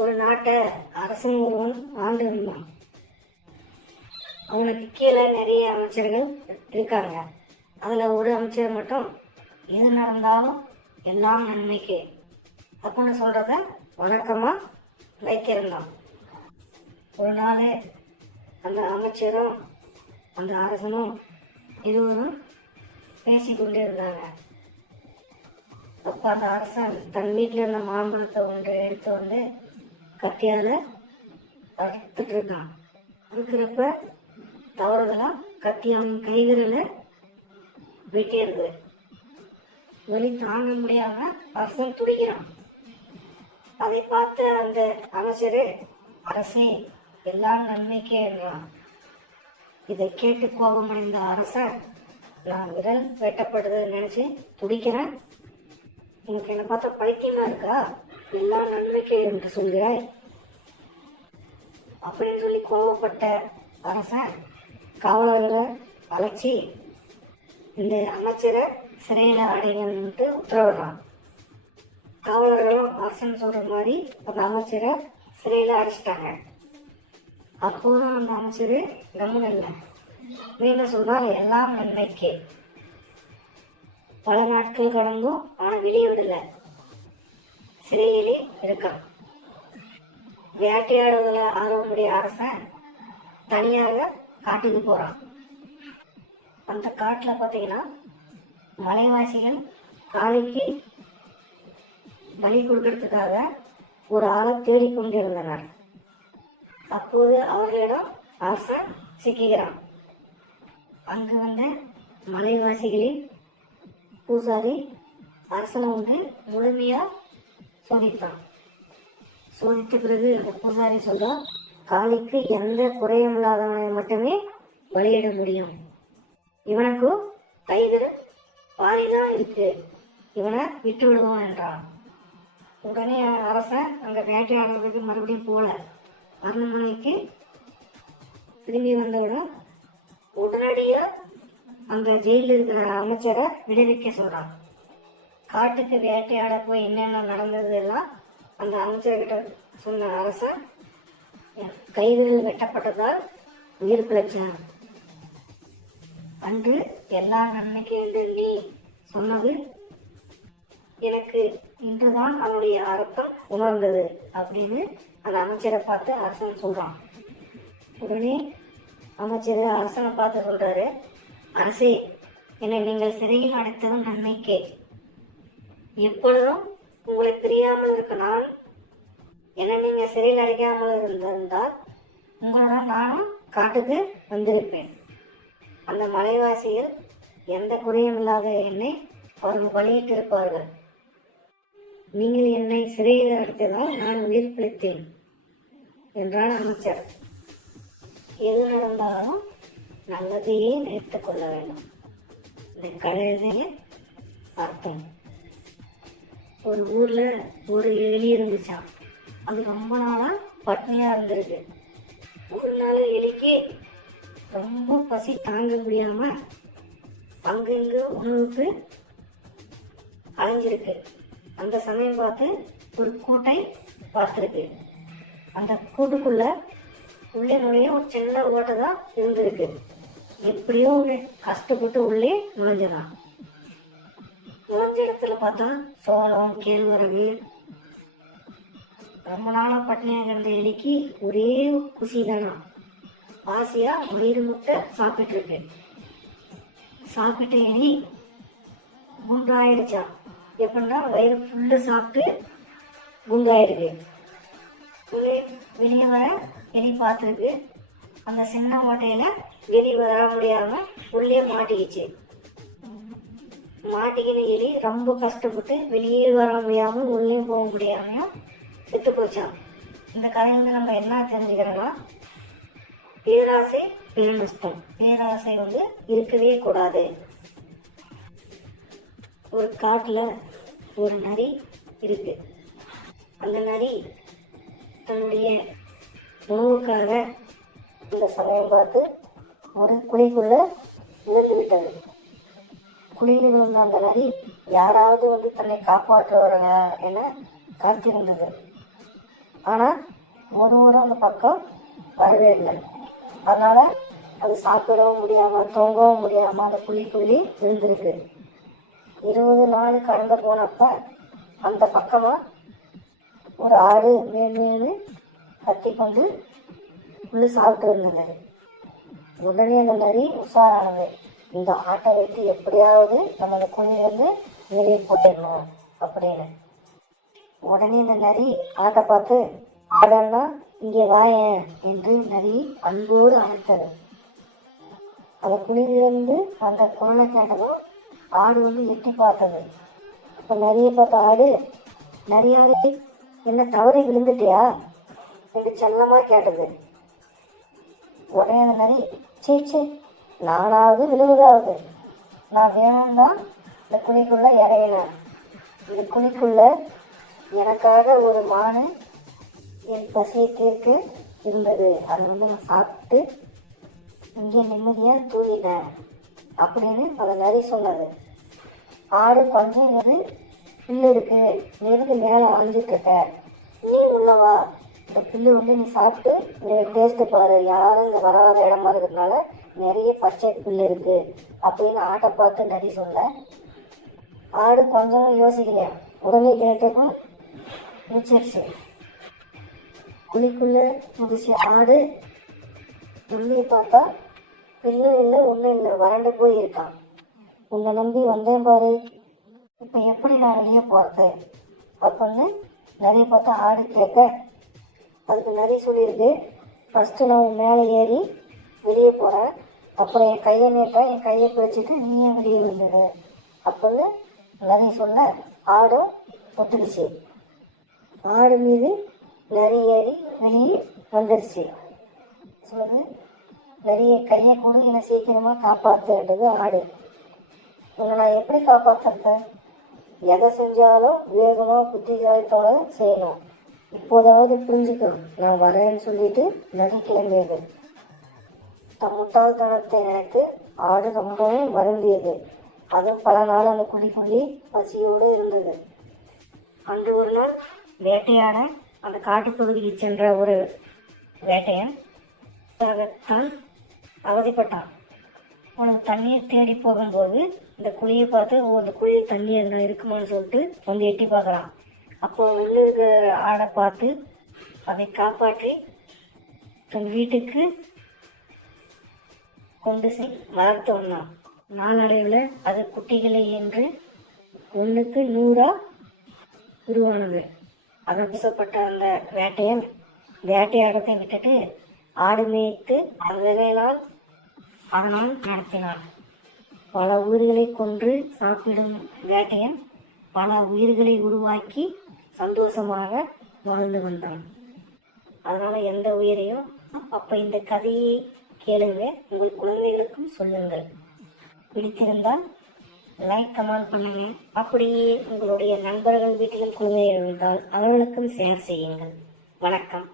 ஒரு நாட்டை அரசன் ஒருவன் ஆண்டு இருந்தான். அவனுக்கு கீழே நிறைய அமைச்சர்கள் இருக்காங்க. அதில் ஒரு அமைச்சர் மட்டும் எது நடந்தாலும் எல்லாம் நன்மைக்கு அப்படின்னு சொல்கிறத வழக்கமாக வைத்திருந்தான். ஒரு நாள் அந்த அமைச்சரும் அந்த அரசனும் இருவரும் பேசிக்கொண்டே இருந்தாங்க. அப்போ அந்த அரசன் தன் வீட்டில் இருந்த மாம்பழத்தை ஒன்று எடுத்து வந்து கத்தியால் அறுத்துட்டு இருக்கான். அறுக்கிறப்ப தவறுதலாக கத்தி அவன் கைவிரலை வெட்டியிருக்கு. வலி தாங்க முடியாம அரசன் துடிக்கிறான். அதை பார்த்து அந்த அமைச்சர், அரசே எல்லாம் நன்மைக்கே என்றான். இதை கேட்டு கோபமடைந்த அரசன், நான் விரல் வெட்டப்படுறதுன்னு நினைச்சு துடிக்கிறேன், உனக்கு என்னை பார்த்தா பைத்தியமா இருக்கா, எல்லாம் நன்மைக்கே என்று சொல்கிறாய் அப்படின்னு சொல்லி கோபப்பட்ட அரசன் காவலர்களை அழைச்சி இந்த அமைச்சரை சிறையில் அடைங்கன்ட்டு உத்தரவிடுறான். காவலர்களும் அரசன் சொல்ற மாதிரி அந்த அமைச்சரை சிறையில் அடைச்சிட்டாங்க. அப்போதும் அந்த அமைச்சர் கம்முன்னு இல்லை, மீண்டும் சொல்றான் எல்லாம் நன்மைக்கு. பல நாட்கள் கடந்தும் அவனை வெளியே விடல, சிறையிலே இருக்கான். வேட்டையாடுவதில் ஆர்வமுடைய அரசன் தனியாக காட்டுக்கு போறான். அந்த காட்டில் பார்த்தீங்கன்னா மலைவாசிகள் காளிக்கு பலி கொடுக்கறதுக்காக ஒரு ஆளை தேடிக்கொண்டிருந்தனர். அப்போது அவர்களிடம் அரசன் சிக்கிறான். அங்கு வந்த மலைவாசிகளின் பூசாரி அரசனை வந்து முழுமையா சோதித்தான். சோதித்த பிறகு அந்த பூசாரி சொல்றான், காளிக்கு எந்த குறையும் இல்லாதவனை மட்டுமே பலியிட முடியும், இவனுக்கு கைது பாதிதான் இருக்கு, இவனை விட்டு விடுவோம் என்றான். உடனே அரசன் அங்க வேட்டையாடுறதுக்கு மறுபடியும் போல அரண்மனைக்கு திரும்பி வந்தவுடன் உடனடியாக அந்த ஜெயிலில் இருக்கிற அமைச்சரை விடுவிக்க சொல்றான். காட்டுக்கு வேட்டையாட போய் என்னென்ன நடந்தது எல்லாம் அந்த அமைச்சர்கிட்ட சொன்ன அரசன் கைவிரல் வெட்டப்பட்டதால் உயிர் பிழைச்சான். அன்று எல்லா நன்மைக்கு என்று நீ சொன்னது எனக்கு இன்றுதான் அவனுடைய அர்த்தம் உணர்ந்தது அப்படின்னு அந்த அமைச்சரை பார்த்து அரசன் சொல்றான். உடனே அமைச்சர் அரசனை பார்த்து சொல்றாரு, அரசே, என்னை நீங்கள் சிறையில் அடைத்ததும் நன்மைக்கே. எப்பொழுதும் உங்களை பிரியாமல் இருக்க நான், என்னை நீங்க சிறையில் அடைக்காமல் இருந்திருந்தால் உங்களுடன் நானும் காட்டுக்கு வந்திருப்பேன். அந்த மலைவாசிகள் எந்த குறையும் இல்லாத என்னை அவர்கள் பலியிட்டிருப்பார்கள். நீங்கள் என்னை சிறையில் அடைத்ததால் நான் உயிர் பிழைத்தேன் என்றான் அமைச்சர். எது நடந்தாலும் நல்லதையே நினைத்துக் கொள்ள வேண்டும். இந்த கடைசிய அர்த்தம். ஒரு ஊர்ல ஒரு எலி இருந்துச்சான். அது ரொம்ப நாளா பட்னியா இருந்திருக்கு. ஒரு நாள் எலிக்கு ரொம்ப பசி தாங்க முடியாம அங்கங்க உணவுக்கு அலைஞ்சிருக்கு. அந்த சமயம் பார்த்து ஒரு கூட்டை பார்த்துருக்கு. அந்த கூட்டுக்குள்ள உள்ளே நுழைய ஒரு சின்ன ஓட்டை தான் இருந்திருக்கு. எப்படியோ கஷ்டப்பட்டு உள்ளே நுழைஞ்சிடான். நுழைஞ்ச இடத்துல பார்த்தா சோளம், கேழ்வரகு. ரொம்ப நாளா பட்டினியாக இருந்த எலிக்கு ஒரே குசி தானா, ஆசையா வயிறு முட்டை சாப்பிட்டு இருக்கு. சாப்பிட்ட எலி குண்டாயிடுச்சான். எப்படின்னா வயிறு ஃபுல்லு சாப்பிட்டு குண்டாயிருக்கு. வெளியே வர எலி பார்த்துருக்கு. அந்த சின்ன ஓட்டையில வெளியே வர முடியாம உள்ளே மாட்டிக்கிச்சு. மாட்டிக்கின எலி ரொம்ப கஷ்டப்பட்டு வெளியே வர முடியாம உள்ளே போக முடியாம செத்து போச்சான். இந்த கதையில நம்ம என்ன தெரிஞ்சுக்கிறோம்னா, பேராசை பெருநஷ்டம். பேராசை வந்து இருக்கவே கூடாது. ஒரு காட்டுல ஒரு நரி இருக்கு. அந்த நரி தன்னுடைய உணவுக்காக இந்த சமயம் பார்த்து ஒரு குழிக்குள்ள விழுந்து விட்டது. குழியில் விழுந்த அந்த நரி யாராவது வந்து தன்னை காப்பாற்றுவார்கள் என காத்திருந்தது. ஆனால் ஒரு அந்த பக்கம் வரவே இல்லை. அதனால் அது சாப்பிடவும் முடியாமல் தூங்கவும் முடியாமல் அந்த குழி இருந்திருக்கு. 20 நாள் கடந்து போனப்ப அந்த பக்கமாக ஒரு ஆடு மேன்னு கத்தி கொண்டு புல்லு சாப்பிட்டு இருந்தது. உடனே அந்த நரி உஷாரானது, இந்த ஆட்டை வைத்து எப்படியாவது நம்ம அந்த குழியிலேருந்து வெளியே போயிடணும் அப்படின்னு. உடனே இந்த நரி ஆட்டை பார்த்து, ஆடன்னா இங்கே வாயேன் என்று நரி அன்போடு அழைத்தது. அந்த குழியிலிருந்து அந்த குரலை கேட்டதும் ஆடு எட்டி பார்த்தது. இப்போ நரியை பார்த்த ஆடு, நரியாவே என்ன தவறி விழுந்துட்டியா என்று செல்லமாக கேட்டது. உடனே அந்த நரி, சீ நானாவது விழுவதாவது, நான் வேணும்தான் இந்த குழிக்குள்ளே இறங்கினேன். இந்த குழிக்குள்ளே எனக்காக ஒரு மானு என் பசியை தீர்க்க இருந்தது. அதை நான் சாப்பிட்டு இங்கே நிம்மதியாக தூங்கிட்டேன் அப்படின்னு அந்த நரி சொன்னது. ஆடு கொஞ்சம் புல்லு இருக்கு, நீ எதுக்கு மேலே அழிஞ்சிட்ருக்க, நீ உள்ளவா, இந்த புல்லு நீ சாப்பிட்டு நீ டேஸ்ட்டு பாரு, யாரும் இங்கே வராத இடமா இருக்கிறதுனால நிறைய பச்சை புல் இருக்கு அப்படின்னு ஆட்டை பார்த்து நரி சொல்ல, ஆடு கொஞ்சம் யோசிக்கலையா, உடனே கேட்டப்போ முடிச்சிருச்சு. குழிக்குள்ளே முடிச்சு ஆடு உள்ளே பார்த்தா புல்லும் இல்லை ஒன்றும் இல்லை, வறண்டு போய் இருக்கான். உன்னை நம்பி வந்தேன் பாரு, இப்போ எப்படி நான் வெளியே போகிறது அப்படின்னு நிறைய பார்த்தா ஆடு கேட்க, அதுக்கு நிறைய சொல்லியிருக்கு, ஃபஸ்ட்டு நான் உன் மேலே ஏறி வெளியே போகிறேன், அப்புறம் என் கையை நீட்டேன், என் கையை பிடிச்சிட்டு நீயே வெளியே வந்துடு அப்படின்னு நிறைய சொல்ல ஆடும் ஒத்துக்குச்சு. ஆடு மீது நிறைய ஏறி வெளியே வந்துடுச்சு. சொல்லுது, நிறைய கையை கூட என்னை சீக்கிரமாக காப்பாற்றுன்றது ஆடு. உன்னை நான் எப்படி காப்பாற்றுறது, எதை செஞ்சாலும் வேகமாக புத்திசாலித்தோட செய்யணும், இப்போதாவது புரிஞ்சுக்கணும், நான் வரேன்னு சொல்லிட்டு நரி கிளம்பியது. தன் முட்டாள்தனத்தை நினைத்து ஆடு ரொம்பவும் வருந்தியது. அதுவும் பல நாள் அந்த குழி பசியோடு இருந்தது. அன்று ஒரு நாள் வேட்டையாட அந்த காட்டுப்பகுதிக்கு சென்ற ஒரு வேட்டையன் தான் அவதிப்பட்டான். உனக்கு தண்ணீர் தேடி போகும்போது இந்த குழியை பார்த்து இந்த குழியில் தண்ணி எதுனா இருக்குமான்னு சொல்லிட்டு எட்டி பார்க்குறான். அப்போ உள்ள இருக்கிற ஆடை பார்த்து அதை காப்பாற்றி தன் வீட்டுக்கு கொண்டு வளர்த்து வந்தான். நாளடைவில் அது குட்டிகளை என்று 1க்கு 100 உருவானது. அதை பேசப்பட்ட அந்த வேட்டையன் வேட்டையாடத்தை விட்டுட்டு ஆடு மேய்த்து அதனால் நடத்தினான். பல உயிர்களை கொன்று சாப்பிடும் வேட்டையன் பல உயிர்களை உருவாக்கி சந்தோஷமாக வாழ்ந்து வந்தான். அதனால எந்த உயிரையும் அப்ப இந்த கதையை கேளுங்க, உங்கள் குழந்தைகளுக்கும் சொல்லுங்கள். பிடித்திருந்தால் லைக் கமெண்ட் பண்ணுங்க. அப்படியே உங்களுடைய நண்பர்கள் வீட்டிலும் குழந்தைகள் இருந்தால் அவர்களுக்கும் ஷேர் செய்யுங்கள். வணக்கம்.